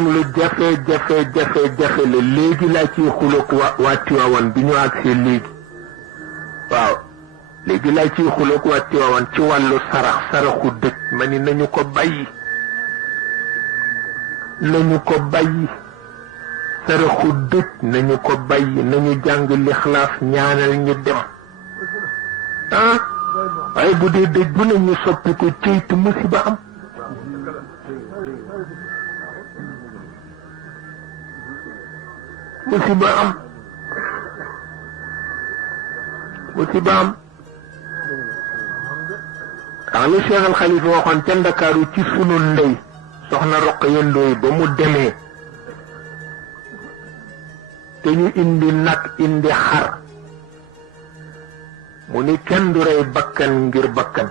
itam lu jafe la léegi laa ciy xuloog waa Tiwaawan bi ñu agsee léegi waaw léegi laa ciy xuloog waa Tiwaawan ci wàllu saraxu dëkk ma ni nañu ko bàyyi saraxu dëkk nañu ko bàyyi nañu jàng lixlaas ñaanal ñu dem waaye bu dee dëj bu nañu soppi ko ceytu musiba am musiba am ndax li Cheikh Al Khalifa waxoon ca Ndakaaru ci sunu ndey soxna Roqaya Ndoy ba mu demee te ñu indi nag indi xar mu ni kenn du rey bakkan ngir bakkan